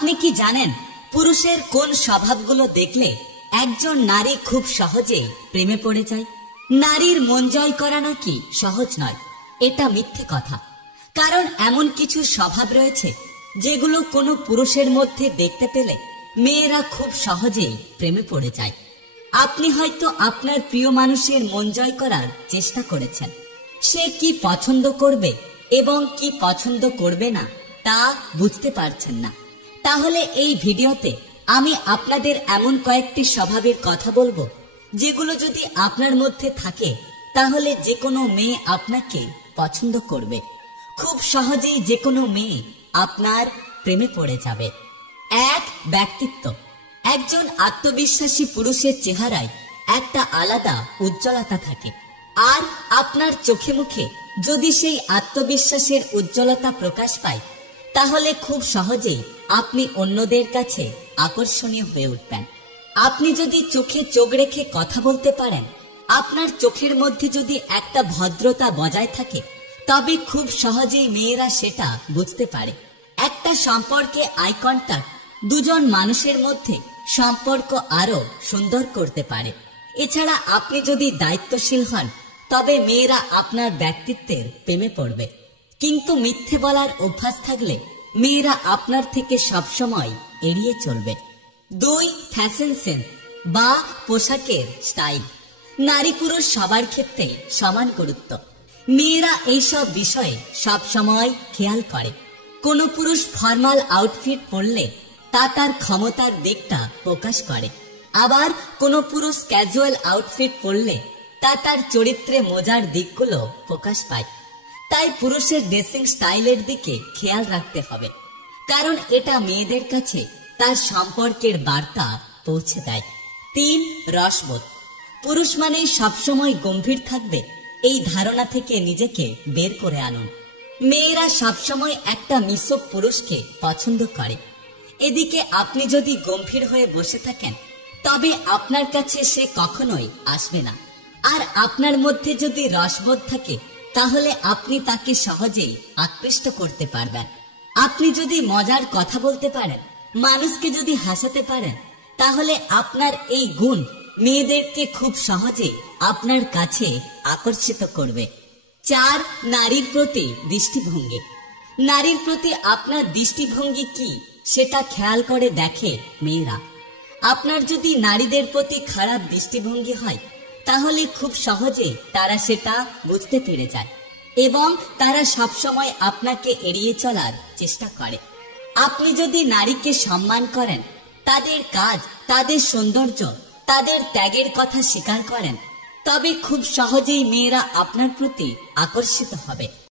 আপনি কি জানেন পুরুষের কোন স্বভাবগুলো দেখলে একজন নারী খুব সহজেই প্রেমে পড়ে যায়? নারীর মন জয় করা নাকি সহজ নয়, এটা মিথ্যে কথা। কারণ এমন কিছু স্বভাব রয়েছে যেগুলো কোনো পুরুষের মধ্যে দেখতে পেলে মেয়েরা খুব সহজেই প্রেমে পড়ে যায়। আপনি হয়তো আপনার প্রিয় মানুষের মন জয় করার চেষ্টা করেছেন। সে কি পছন্দ করবে এবং কি পছন্দ করবে না তা বুঝতে পারছেন না। তাহলে এই ভিডিওতে আমি আপনাদের এমন কয়েকটি স্বভাবের কথা বলবো যেগুলো যদি আপনার মধ্যে থাকে তাহলে যে কোনো মেয়ে আপনাকে পছন্দ করবে। খুব সহজেই যে কোনো মেয়ে আপনার প্রেমে পড়ে যাবে। 1. ব্যক্তিত্ব। একজন আত্মবিশ্বাসী পুরুষের চেহারায় একটা আলাদা উজ্জ্বলতা থাকে, আর আপনার চোখে মুখে যদি সেই আত্মবিশ্বাসের উজ্জ্বলতা প্রকাশ পায় তাহলে খুব সহজেই আপনি অন্যদের কাছে আকর্ষণীয় হয়ে উঠবেন। আপনি যদি চোখে চোখ রেখে কথা বলতে পারেন, আপনার চোখের মধ্যে যদি একটা ভদ্রতা বজায় থাকে, তবে খুব সহজেই মেয়েরা সেটা বুঝতে পারে। একটা সম্পর্কে আই কন্টাক্ট দুজন মানুষের মধ্যে সম্পর্ক আরো সুন্দর করতে পারে। এছাড়া আপনি যদি দায়িত্বশীল হন তবে মেয়েরা আপনার ব্যক্তিত্বের প্রেমে পড়বে। কিন্তু মিথ্যে বলার অভ্যাস থাকলে মেয়েরা আপনার থেকে সবসময় এড়িয়ে চলবে। 2. ফ্যাশন সেন্স বা পোশাকের স্টাইল। নারী পুরুষ সবার ক্ষেত্রে সমান গুরুত্ব। মেয়েরা এইসব বিষয়ে সব সময় খেয়াল করে। কোনো পুরুষ ফর্মাল আউটফিট পরলে তা তার ক্ষমতার দিকটা প্রকাশ করে, আবার কোনো পুরুষ ক্যাজুয়াল আউটফিট পরলে তা তার চরিত্রে মজার দিকগুলো প্রকাশ পায়। তাই পুরুষের ড্রেসিং স্টাইলের দিকে খেয়াল রাখতে হবে, কারণ এটা মেয়েদের কাছে তার সম্পর্কের বার্তা পৌঁছে দেয়। 3. রসবোধ। পুরুষ মানেই সবসময় গম্ভীর থাকবে, এই ধারণা থেকে নিজেকে বের করে আনুন। মেয়েরা সবসময় একটা মিশুক পুরুষকে পছন্দ করে। এদিকে আপনি যদি গম্ভীর হয়ে বসে থাকেন তবে আপনার কাছে সে কখনোই আসবে না। আর আপনার মধ্যে যদি রসবোধ থাকে তাহলে আপনি তাকে সহজেই আকৃষ্ট করতে পারবেন। আপনি যদি মজার কথা বলতে পারেন, মানুষকে যদি হাসাতে পারেন, তাহলে আপনার এই গুণ মেয়েদেরকে খুব সহজেই আপনার কাছে আকর্ষিত করবে। 4. নারীর প্রতি দৃষ্টিভঙ্গি। নারীর প্রতি আপনার দৃষ্টিভঙ্গি কি সেটা খেয়াল করে দেখে মেয়েরা। আপনার যদি নারীদের প্রতি খারাপ দৃষ্টিভঙ্গি হয় তাহলে খুব সহজেই তারা সেটা বুঝতে পেরে যায় এবং তারা সবসময় আপনাকে এড়িয়ে চলার চেষ্টা করে। আপনি যদি নারীকে সম্মান করেন, তাদের কাজ, তাদের সৌন্দর্য, তাদের ত্যাগের কথা স্বীকার করেন, তবে খুব সহজেই মেয়েরা আপনার প্রতি আকর্ষিত হবে।